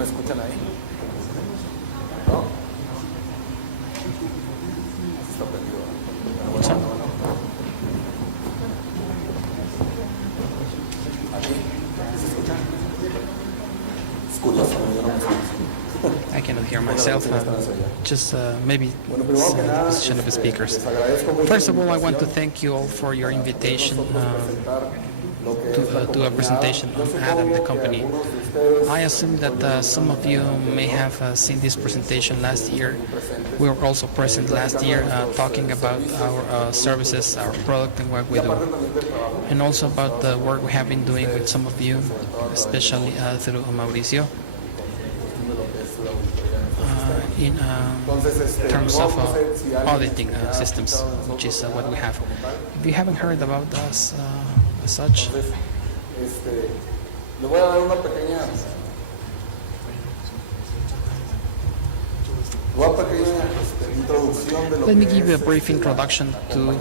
me escuchan ahí? ¿No? Está perdido. Bueno. ¿Aquí? ¿Se escucha? Es curioso, yo no me escucho. I cannot hear myself, just maybe it's the position of the speakers. First of all, I want to thank you all for your invitation to do a presentation on Adam, the company. I assume that some of you may have seen this presentation last year. We were also present last year talking about our services, our product, and what we do, and also about the work we have been doing with some of you, especially through Mauricio, in terms of auditing systems, which is what we have. If you haven't heard about us as such, let me give you a brief introduction to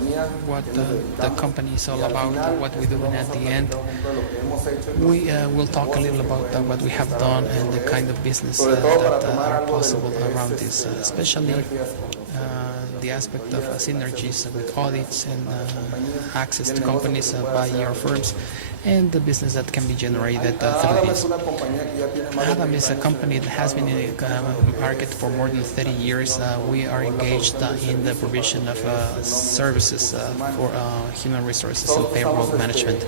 what the company is all about, what we do, and at the end we will talk a little about what we have done and the kind of business that are possible around this, especially the aspect of synergies with audits and access to companies by your firms, and the business that can be generated through this. Adam is a company that has been in the market for more than 30 years. We are engaged in the provision of services for human resources and payroll management.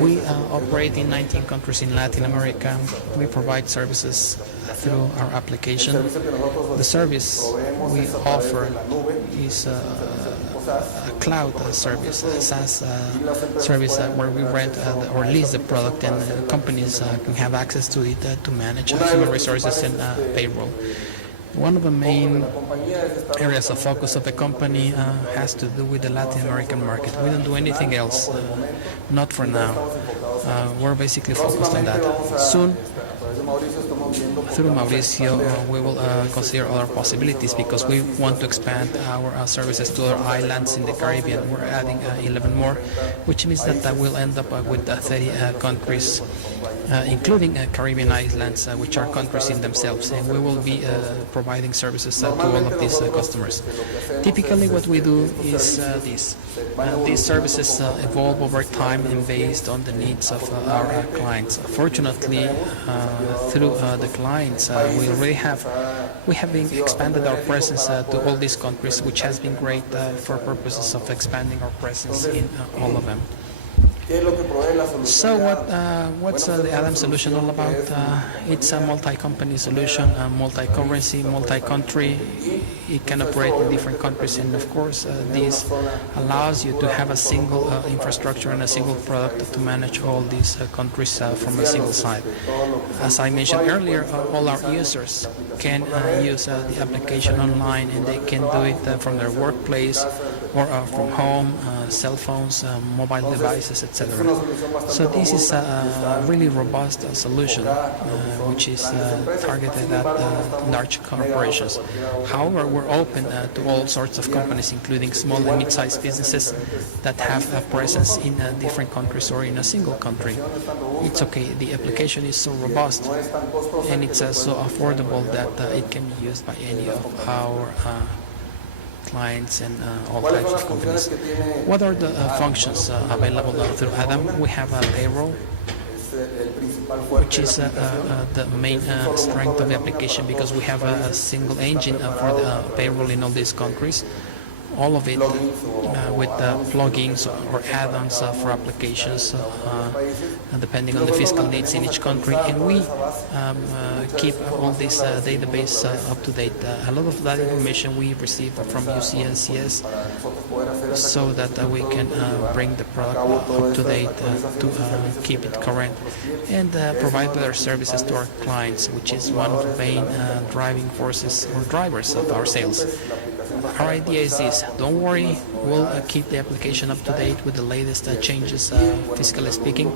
We operate in 19 countries in Latin America. We provide services through our application. The service we offer is a cloud service, a SaaS service where we rent or lease the product, and companies can have access to it to manage human resources and payroll. One of the main areas of focus of the company has to do with the Latin American market. We don't do anything else, not for now. We're basically focused on that. Soon, through Mauricio, we will consider other possibilities because we want to expand our services to other islands in the Caribbean. We're adding 11 more, which means that we'll end up with 30 countries, including Caribbean islands, which are countries in themselves, and we will be providing services to all of these customers. Typically what we do is this. These services evolve over time and based on the needs of our clients. Fortunately, through the clients, we have been expanded our presence to all these countries, which has been great for purposes of expanding our presence in all of them. So what's the Adam solution all about? It's a multi-company solution, multi-currency, multi-country. It can operate in different countries, and of course this allows you to have a single infrastructure and a single product to manage all these countries from a single site. As I mentioned earlier, all our users can use the application online, and they can do it from their workplace or from home, cell phones, mobile devices, etc. So this is a really robust solution which is targeted at large corporations. However, we're open to all sorts of companies, including small and mid-sized businesses that have a presence in different countries or in a single country. It's okay. The application is so robust and it's so affordable that it can be used by any of our clients and all types of companies. What are the functions available through Adam? We have a payroll, which is the main strength of the application because we have a single engine for the payroll in all these countries. All of it with plugins or add-ons for applications depending on the fiscal needs in each country, and we keep all this database up to date. A lot of that information we receive from UC&CS so that we can bring the product up to date to keep it current and provide better services to our clients, which is one of the main driving forces or drivers of our sales. Our idea is this: don't worry, we'll keep the application up to date with the latest changes, fiscally speaking,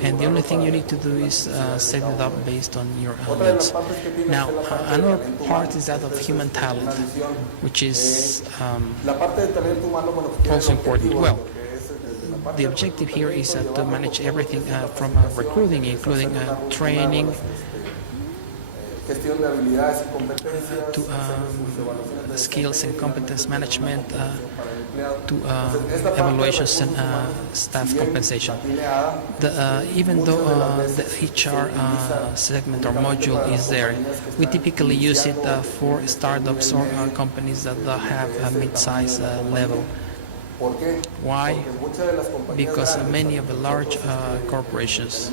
and the only thing you need to do is set it up based on your needs. Now, another part is that of human talent, which is also important. Well, the objective here is to manage everything from recruiting, including training, skills and competence management, to evaluations and staff compensation. Even though the HR segment or module is there, we typically use it for startups or companies that have a mid-size level. Why? Because many of the large corporations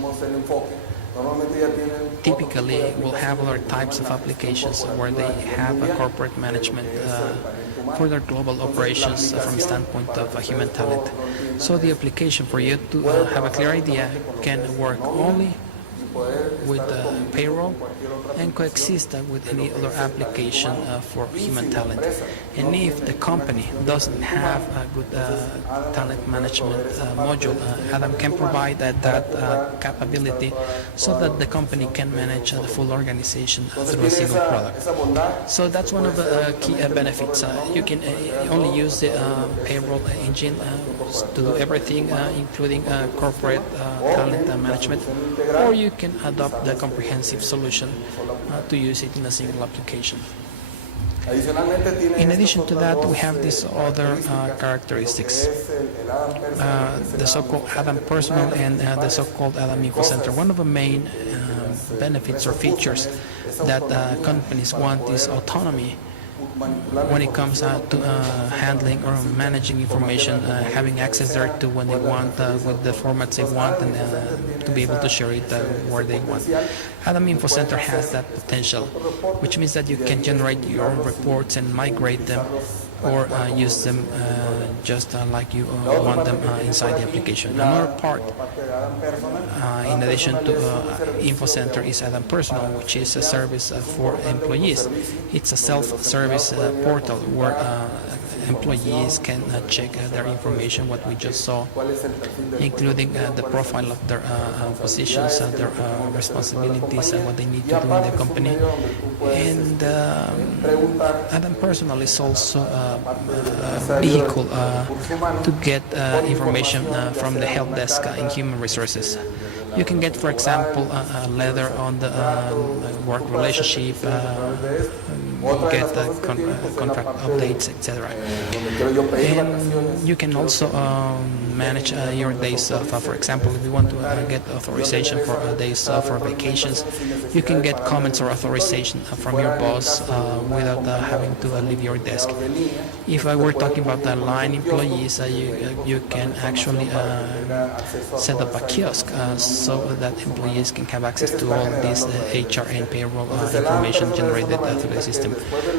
typically will have other types of applications where they have a corporate management for their global operations from the standpoint of human talent. So the application for you to have a clear idea can work only with payroll and coexist with any other application for human talent. And if the company doesn't have a good talent management module, Adam can provide that capability so that the company can manage the full organization through a single product. So that's one of the key benefits. You can only use the payroll engine to do everything, including corporate talent management, or you can adopt the comprehensive solution to use it in a single application. In addition to that, we have these other characteristics, the so-called Adam Personal and the so-called Adam Info Center. One of the main benefits or features that companies want is autonomy when it comes to handling or managing information, having access there to when they want, with the formats they want, and to be able to share it where they want. Adam Info Center has that potential, which means that you can generate your own reports and migrate them or use them just like you want them inside the application. Another part, in addition to Info Center, is Adam Personal, which is a service for employees. It's a self-service portal where employees can check their information, what we just saw, including the profile of their positions, their responsibilities, what they need to do in the company. And Adam Personal is also a vehicle to get information from the help desk in human resources. You can get, for example, a letter on the work relationship, get contract updates, etc. And you can also manage your days off. For example, if you want to get authorization for days off or vacations, you can get comments or authorization from your boss without having to leave your desk. If I were talking about the line employees, you can actually set up a kiosk so that employees can have access to all this HR and payroll information generated through the system.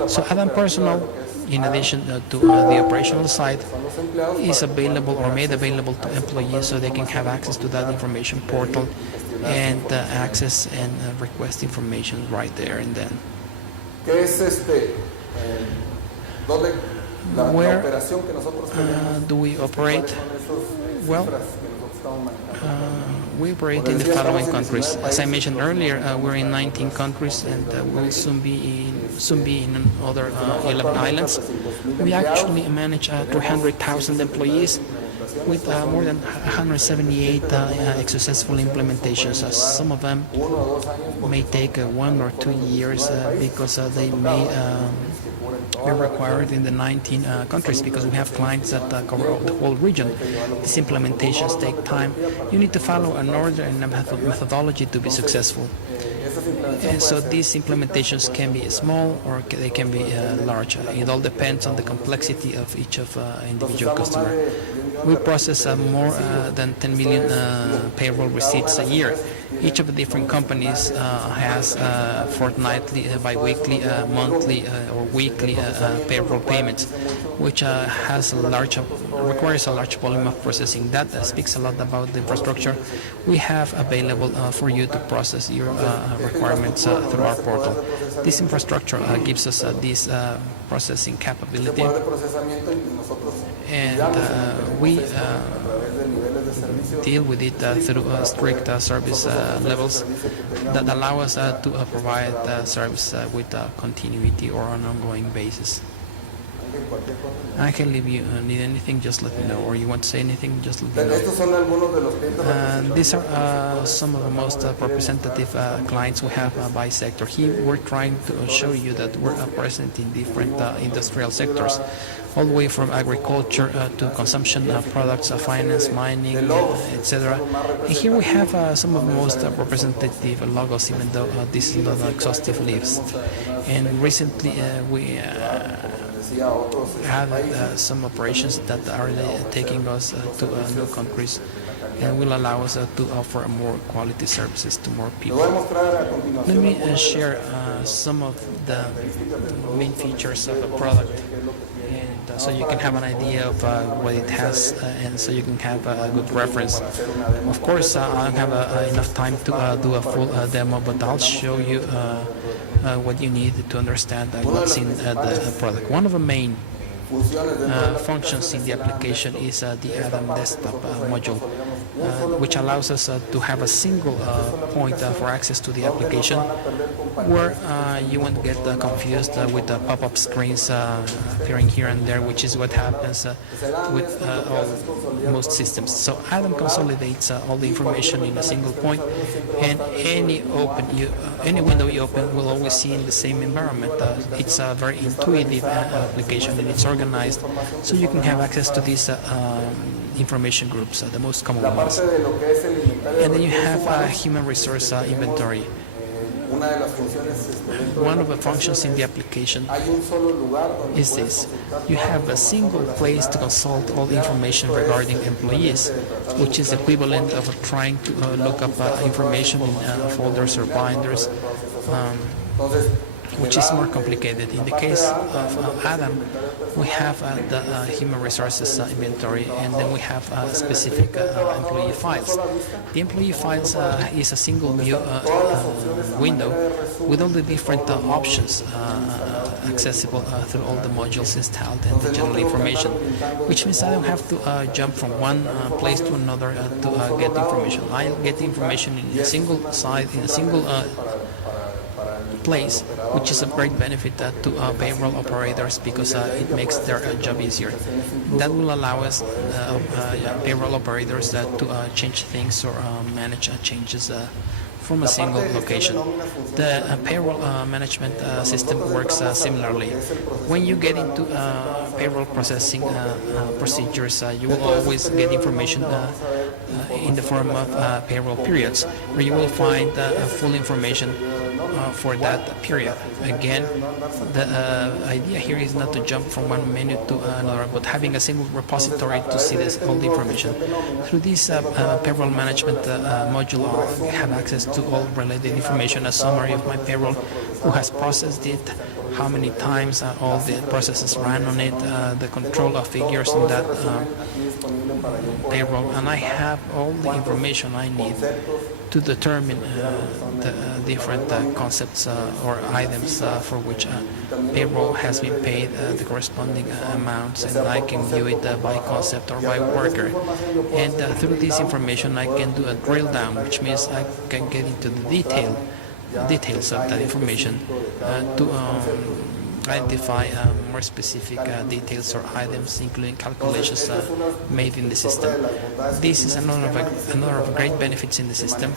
So Adam Personal, in addition to the operational side, is available or made available to employees so they can have access to that information portal and access and request information right there and then. Where do we operate? Well, we operate in the following countries. As I mentioned earlier, we're in 19 countries and we'll soon be in other 11 islands. We actually manage 300,000 employees with more than 178 successful implementations. Some of them may take 1 or 2 years because they may be required in the 19 countries, because we have clients that cover the whole region. These implementations take time. You need to follow an order and a methodology to be successful. And so these implementations can be small or they can be large. It all depends on the complexity of each of individual customer. We process more than 10 million payroll receipts a year. Each of the different companies has fortnightly, bi-weekly, monthly, or weekly payroll payments, which requires a large volume of processing. That speaks a lot about the infrastructure we have available for you to process your requirements through our portal. This infrastructure gives us this processing capability, and we deal with it through strict service levels that allow us to provide service with continuity or on an ongoing basis. Angel, if you need anything, just let me know, or you want to say anything, just let me know. Estos son algunos de los clientes. These are some of the most representative clients we have by sector. Here we're trying to show you that we're present in different industrial sectors, all the way from agriculture to consumption products, finance, mining, etc. And here we have some of the most representative logos, even though this is not an exhaustive list. And recently we have some operations that are taking us to new countries and will allow us to offer more quality services to more people. Let me share some of the main features of a product, and so you can have an idea of what it has, and so you can have a good reference. Of course, I don't have enough time to do a full demo, but I'll show you what you need to understand what's in the product. One of the main functions in the application is the Adam desktop module, which allows us to have a single point for access to the application, where you won't get confused with the pop-up screens appearing here and there, which is what happens with most systems. So Adam consolidates all the information in a single point, and any window you open will always see in the same environment. It's a very intuitive application, and it's organized, so you can have access to these information groups, the most common ones. And then you have human resource inventory. One of the functions in the application is this. You have a single place to consult all the information regarding employees, which is equivalent of trying to look up information in folders or binders, which is more complicated. In the case of Adam, we have the human resources inventory, and then we have specific employee files. The employee files is a single view window with all the different options accessible through all the modules installed and the general information, which means I don't have to jump from one place to another to get information. I get the information in a single site, in a single place, which is a great benefit to payroll operators, because it makes their job easier. That will allow us payroll operators to change things or manage changes from a single location. The payroll management system works similarly. When you get into payroll processing procedures, you will always get information in the form of payroll periods, where you will find full information for that period. Again, the idea here is not to jump from one menu to another, but having a single repository to see all the information. Through this payroll management module, I have access to all related information, a summary of my payroll, who has processed it, how many times all the processes ran on it, the control of figures in that payroll, and I have all the information I need to determine the different concepts or items for which payroll has been paid, the corresponding amounts, and I can view it by concept or by worker. And through this information I can do a drill down, which means I can get into the details of that information to identify more specific details or items, including calculations made in the system. This is another of great benefits in the system.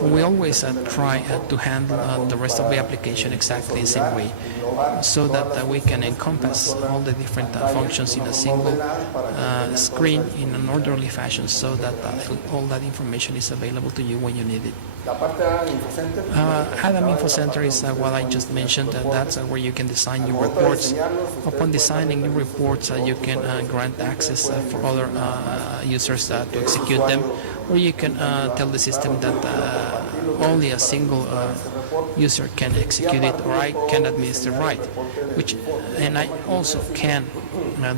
We always try to handle the rest of the application exactly the same way, so that we can encompass all the different functions in a single screen in an orderly fashion, so that all that information is available to you when you need it. Adam Info Center is what I just mentioned. That's where you can design your reports. Upon designing new reports, you can grant access for other users to execute them, or you can tell the system that only a single user can execute it, or I can administer right. And I also can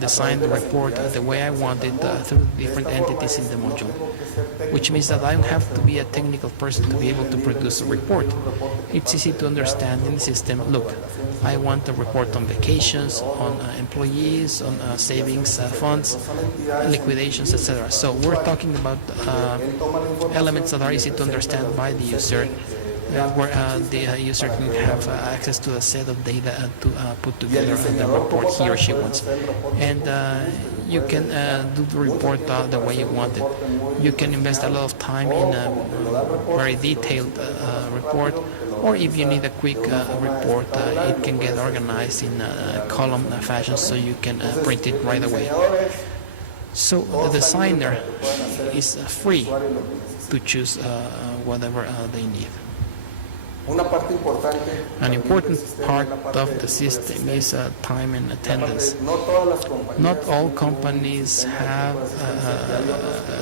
design the report the way I want it through different entities in the module, which means that I don't have to be a technical person to be able to produce a report. It's easy to understand in the system. Look, I want a report on vacations, on employees, on savings funds, liquidations, etc. So we're talking about elements that are easy to understand by the user, where the user can have access to a set of data to put together the report he or she wants. And you can do the report the way you want it. You can invest a lot of time in a very detailed report, or if you need a quick report, it can get organized in a column fashion so you can print it right away. So the designer is free to choose whatever they need. An important part of the system is time and attendance. Not all companies have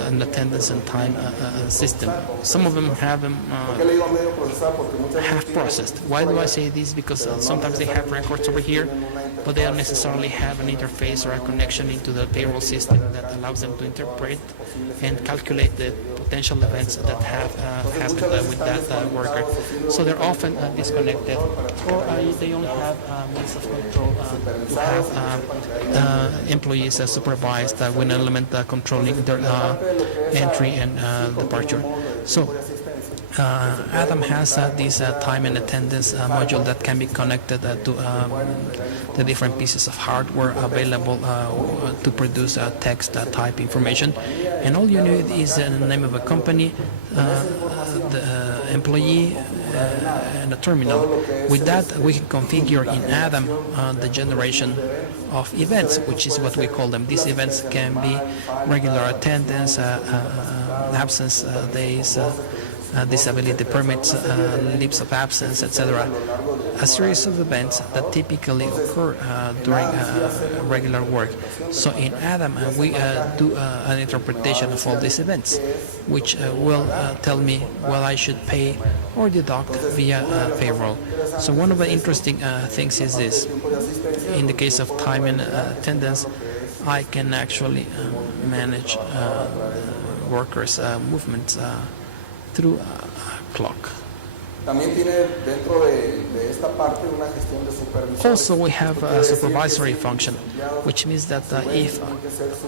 an attendance and time system. Some of them have them half processed. Why do I say this? Because sometimes they have records over here, but they don't necessarily have an interface or a connection into the payroll system that allows them to interpret and calculate the potential events that have happened with that worker. So they're often disconnected, or they only have means of control to have employees supervised with an element controlling their entry and departure. So Adam has this time and attendance module that can be connected to the different pieces of hardware available to produce text type information. And all you need is the name of a company, the employee, and a terminal. With that, we can configure in Adam the generation of events, which is what we call them. These events can be regular attendance, absence days, disability permits, leaves of absence, etc. A series of events that typically occur during regular work. So in Adam, we do an interpretation of all these events, which will tell me what I should pay or deduct via payroll. So one of the interesting things is this. In the case of time and attendance, I can actually manage workers' movements through a clock. Also, we have a supervisory function, which means that if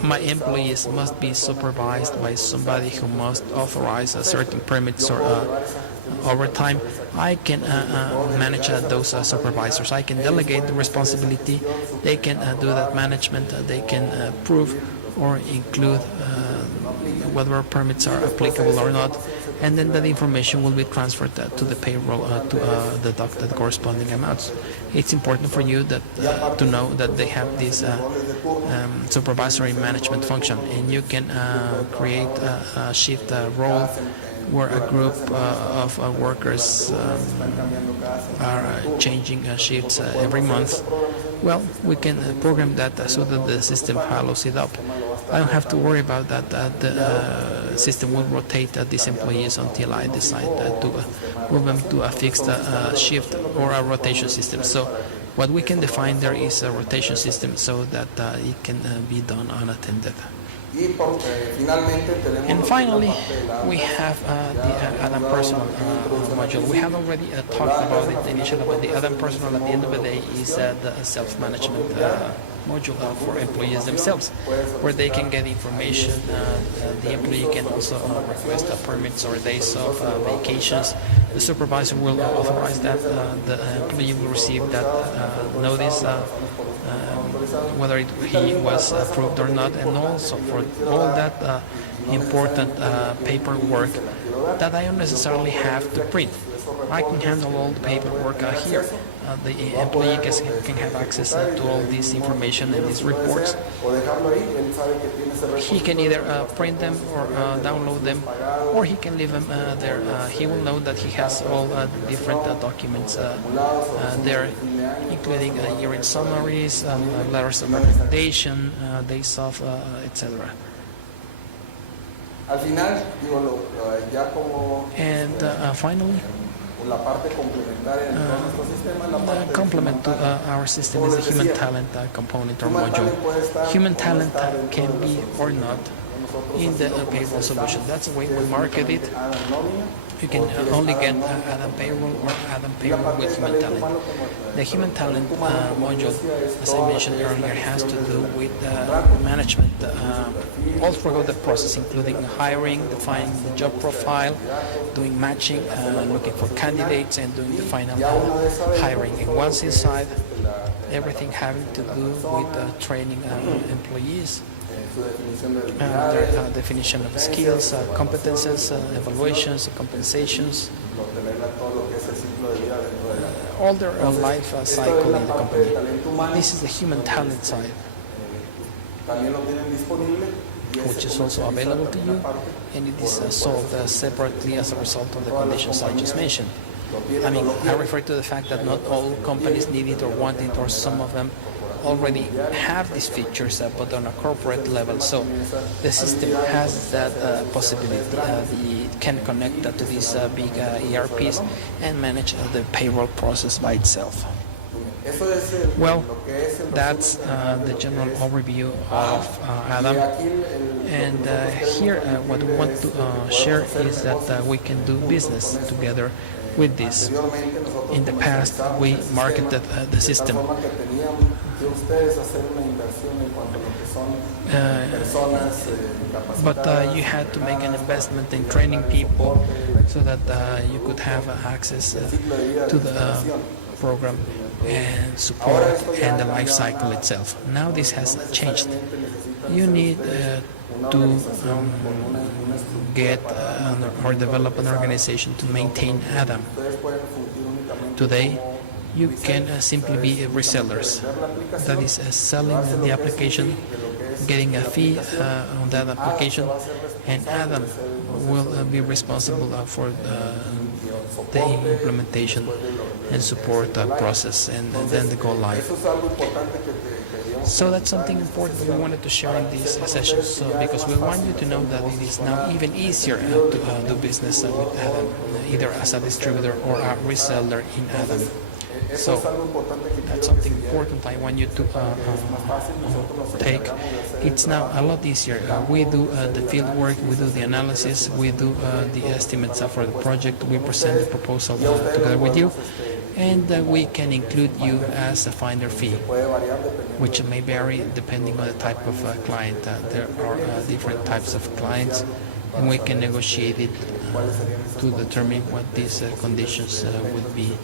my employees must be supervised by somebody who must authorize certain permits or overtime, I can manage those supervisors. I can delegate the responsibility. They can do that management. They can approve or include whether permits are applicable or not, and then that information will be transferred to the payroll to deduct the corresponding amounts. It's important for you that to know that they have this supervisory management function, and you can create a shift role where a group of workers are changing shifts every month. Well, we can program that so that the system follows it up. I don't have to worry about that. The system will rotate these employees until I decide to move them to a fixed shift or a rotation system. So what we can define there is a rotation system so that it can be done unattended. And finally, we have the Adam Personal module. We have already talked about it initially, but the Adam Personal at the end of the day is the self-management module for employees themselves, where they can get information. The employee can also request permits or days of vacations. The supervisor will authorize that. The employee will receive that notice, whether he was approved or not, and also for all that important paperwork that I don't necessarily have to print. I can handle all the paperwork here. The employee can have access to all this information and these reports. He can either print them or download them, or he can leave them there. He will know that he has all the different documents there, including year-end summaries, letters of recommendation, days off, etc. And finally, the complement to our system is the human talent component or module. Human talent can be or not in the payroll solution. That's the way we market it. You can only get Adam payroll or Adam payroll with human talent. The human talent module, as I mentioned earlier, has to do with management all throughout the process, including hiring, defining the job profile, doing matching, looking for candidates, and doing the final hiring. And once inside, everything having to do with training employees, their definition of skills, competences, evaluations, compensations, all their life cycle in the company. This is the human talent side, which is also available to you, and it is solved separately as a result of the conditions I just mentioned. I mean, I refer to the fact that not all companies need it or want it, or some of them already have these features, but on a corporate level. So the system has that possibility. It can connect to these big ERPs and manage the payroll process by itself. Well, that's the general overview of Adam. And here what we want to share is that we can do business together with this. In the past, we marketed the system. But you had to make an investment in training people so that you could have access to the program and support and the life cycle itself. Now this has changed. You need to get or develop an organization to maintain Adam. Today, you can simply be resellers. That is, selling the application, getting a fee on that application, and Adam will be responsible for the implementation and support process, and then the go live. So that's something important we wanted to share in these sessions, because we want you to know that it is now even easier to do business with Adam, either as a distributor or a reseller in Adam. So that's something important I want you to take. It's now a lot easier. We do the field work, we do the analysis, we do the estimates for the project, we present the proposal together with you, and we can include you as a finder fee, which may vary depending on the type of client. There are different types of clients, and we can negotiate it to determine what these conditions would be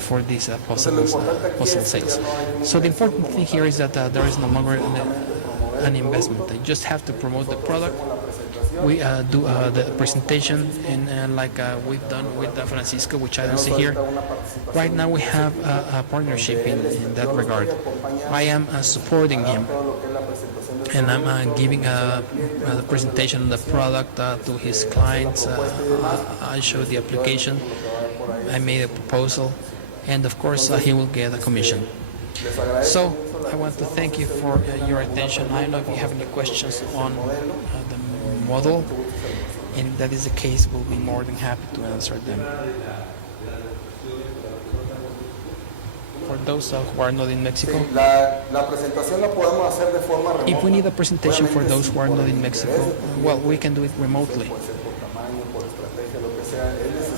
for these possible sales. So the important thing here is that there is no longer an investment. You just have to promote the product. We do the presentation, and like we've done with Francisco, which I don't see here. Right now we have a partnership in that regard. I am supporting him, and I'm giving the presentation of the product to his clients. I show the application, I made a proposal, and of course he will get a commission. So I want to thank you for your attention. I don't know if you have any questions on the model, and if that is the case, we'll be more than happy to answer them. For those who are not in Mexico, if we need a presentation for those who are not in Mexico, well, we can do it remotely.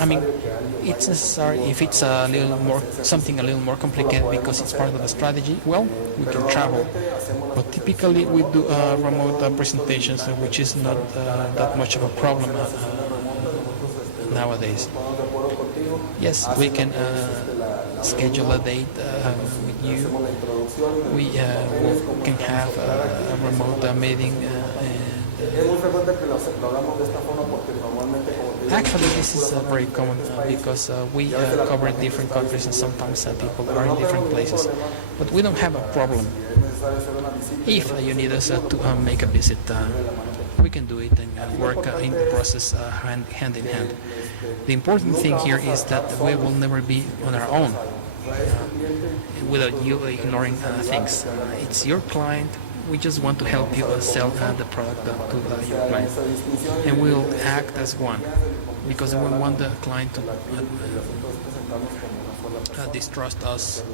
I mean, it's necessary if it's something a little more complicated because it's part of the strategy. Well, we can travel, but typically we do remote presentations, which is not that much of a problem nowadays. Yes, we can schedule a date with you. We can have a remote meeting. Actually, this is very common because we cover different countries, and sometimes people are in different places. But we don't have a problem. If you need us to make a visit, we can do it and work in the process hand in hand. The important thing here is that we will never be on our own without you ignoring things. It's your client. We just want to help you sell the product to your client, and we'll act as one because we want the client to distrust us.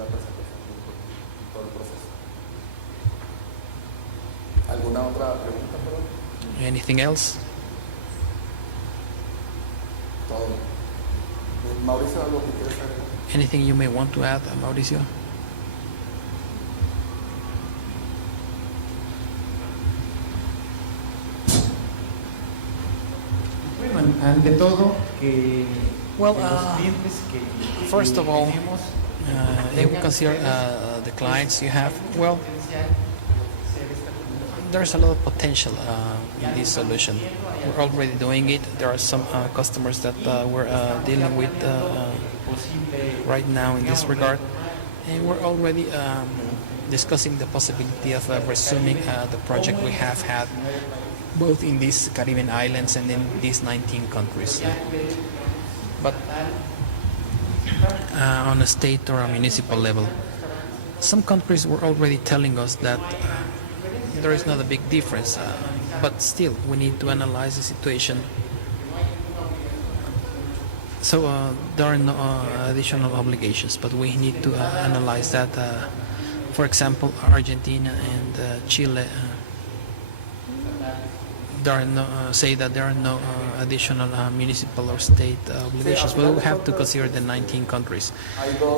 Anything else? todo. Mauricio, ¿algo que quieres agregar? Anything you may want to add, Mauricio? Bueno, ante todo, que Well, los clientes que first of all, tenemos if we consider the clients you have, well, there's a lot of potential in this solution. We're already doing it. There are some customers that we're dealing with right now in this regard, and we're already discussing the possibility of resuming the project we have had both in these Caribbean islands and in these 19 countries. But on a state or a municipal level, some countries were already telling us that there is not a big difference, but still we need to analyze the situation. So there are no additional obligations, but we need to analyze that. For example, Argentina and Chile there are no, say that there are no additional municipal or state obligations, but we have to consider the 19 countries.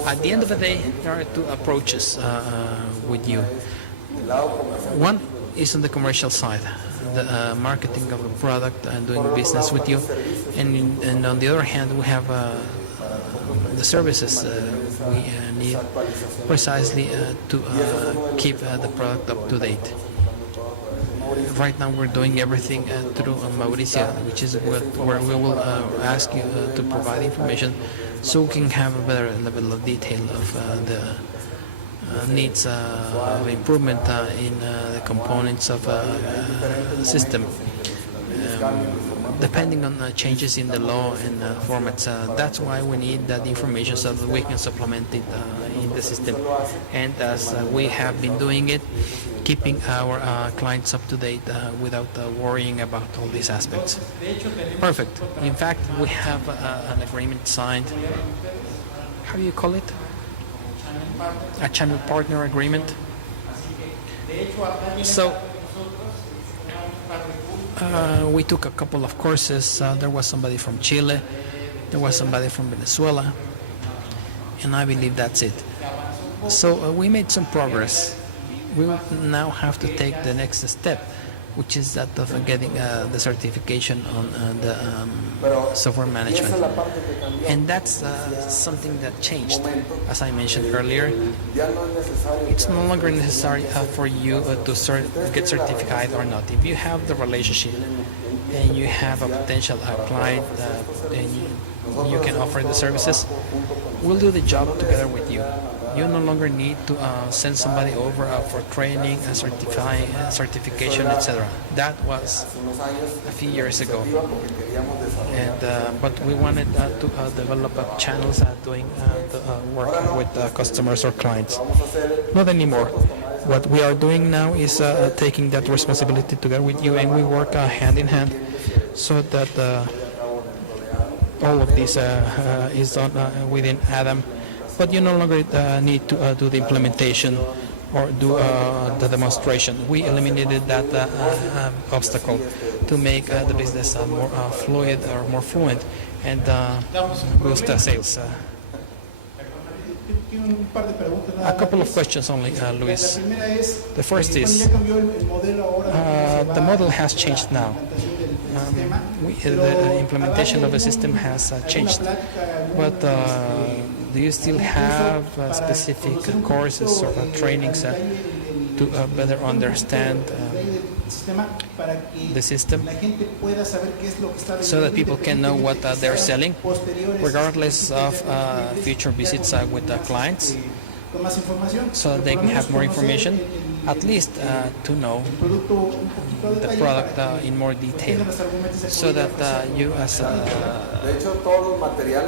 At the end of the day, there are two approaches with you. One is on the commercial side, the marketing of the product and doing business with you, and on the other hand, we have the services we need precisely to keep the product up to date. Right now we're doing everything through Mauricio, which is where we will ask you to provide information so we can have a better level of detail of the needs of improvement in the components of the system. Depending on changes in the law and formats, that's why we need that information so that we can supplement it in the system. And as we have been doing it, keeping our clients up to date without worrying about all these aspects. Perfect. In fact, we have an agreement signed. How do you call it? A channel partner agreement. So we took a couple of courses. There was somebody from Chile, there was somebody from Venezuela, and I believe that's it. So we made some progress. We will now have to take the next step, which is that of getting the certification on the software management. And that's something that changed. As I mentioned earlier, it's no longer necessary for you to get certified or not. If you have the relationship and you have a potential client and you can offer the services, we'll do the job together with you. You no longer need to send somebody over for training, certification, etc. That was a few years ago. And but we wanted to develop channels doing the work with customers or clients. Not anymore. What we are doing now is taking that responsibility together with you, and we work hand in hand so that all of this is done within Adam. But you no longer need to do the implementation or do the demonstration. We eliminated that obstacle to make the business more fluid or more fluent and boost sales. A couple of questions only, Luis. The first is, the model has changed now. The implementation of the system has changed, but do you still have specific courses or trainings to better understand the system so that people can know what they're selling, regardless of future visits with the clients, so that they can have more information, at least to know the product in more detail, so that you as a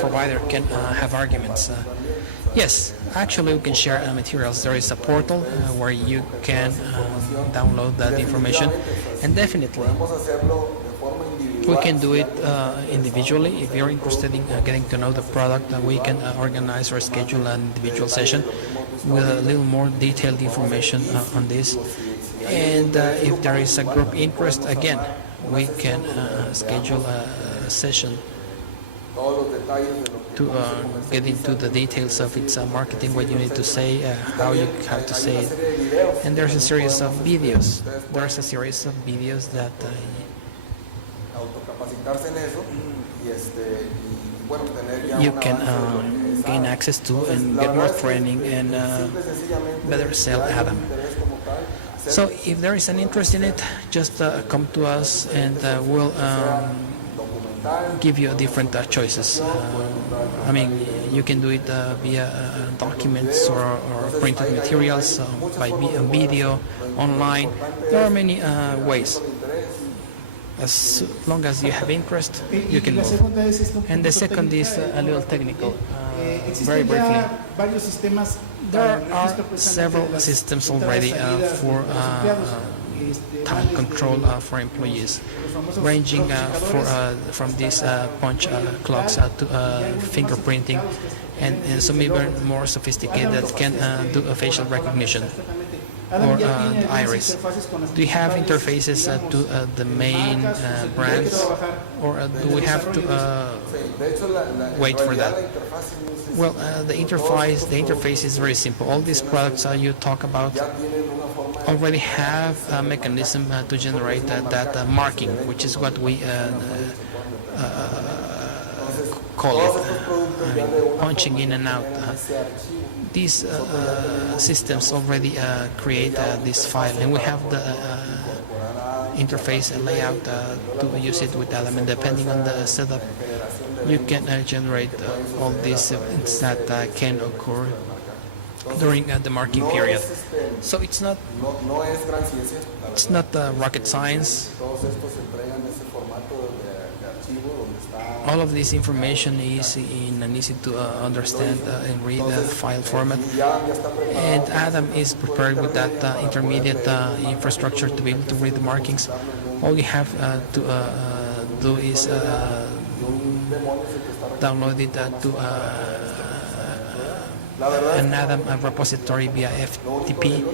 provider can have arguments. Yes, actually we can share materials. There is a portal where you can download that information, and definitely we can do it individually. If you're interested in getting to know the product, we can organize or schedule an individual session with a little more detailed information on this. And if there is a group interest, again, we can schedule a session to get into the details of its marketing, what you need to say, how you have to say it. And there's a series of videos. There's a series of videos that you can gain access to and get more training and better sell Adam. So if there is an interest in it, just come to us and we'll give you different choices. I mean, you can do it via documents or printed materials, by video, online. There are many ways. As long as you have interest, you can move. And the second is a little technical, very briefly. There are several systems already for time control for employees, ranging from these punch clocks to fingerprinting, and some even more sophisticated that can do a facial recognition or iris. Do you have interfaces to the main brands, or do we have to wait for that? Well, the interface is very simple. All these products you talk about already have a mechanism to generate that marking, which is what we call it, punching in and out. These systems already create this file, and we have the interface and layout to use it with Adam, and depending on the setup, you can generate all these events that can occur during the marking period. So it's not rocket science. All of this information is in an easy to understand and read file format, and Adam is prepared with that intermediate infrastructure to be able to read the markings. All you have to do is download it to an Adam repository via FTP,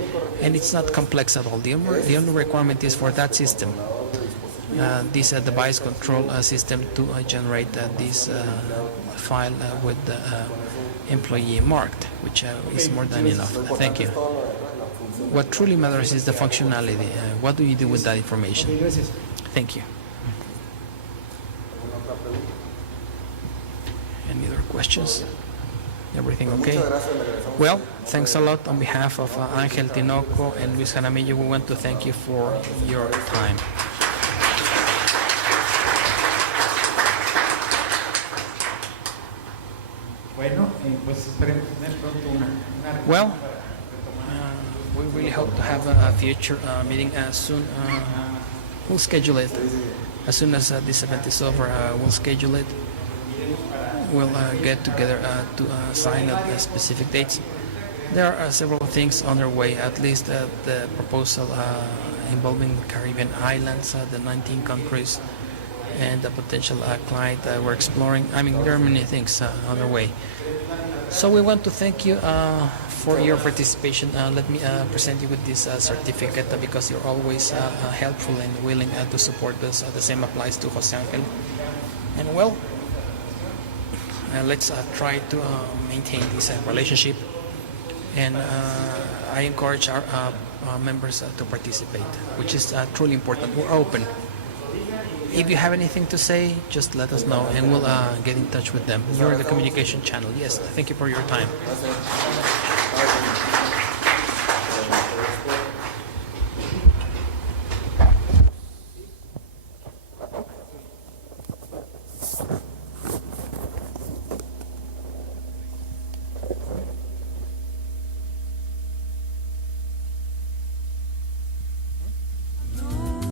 and it's not complex at all. The only requirement is for that system, this device control system, to generate this file with the employee marked, which is more than enough. Thank you. What truly matters is the functionality. What do you do with that information? Thank you. Any other questions? Everything okay? Well, thanks a lot. On behalf of Ángel Tinoco and Luis Jaramillo, we want to thank you for your time. Well, we really hope to have a future meeting soon. We'll schedule it. As soon as this event is over, we'll schedule it. We'll get together to sign up specific dates. There are several things underway, at least the proposal involving the Caribbean islands, the 19 countries, and the potential client we're exploring. I mean, there are many things underway. So we want to thank you for your participation. Let me present you with this certificate because you're always helpful and willing to support us. The same applies to Jose Angel. And well, let's try to maintain this relationship, and I encourage our members to participate, which is truly important. We're open. If you have anything to say, just let us know and we'll get in touch with them. You're the communication channel. Yes, thank you for your time.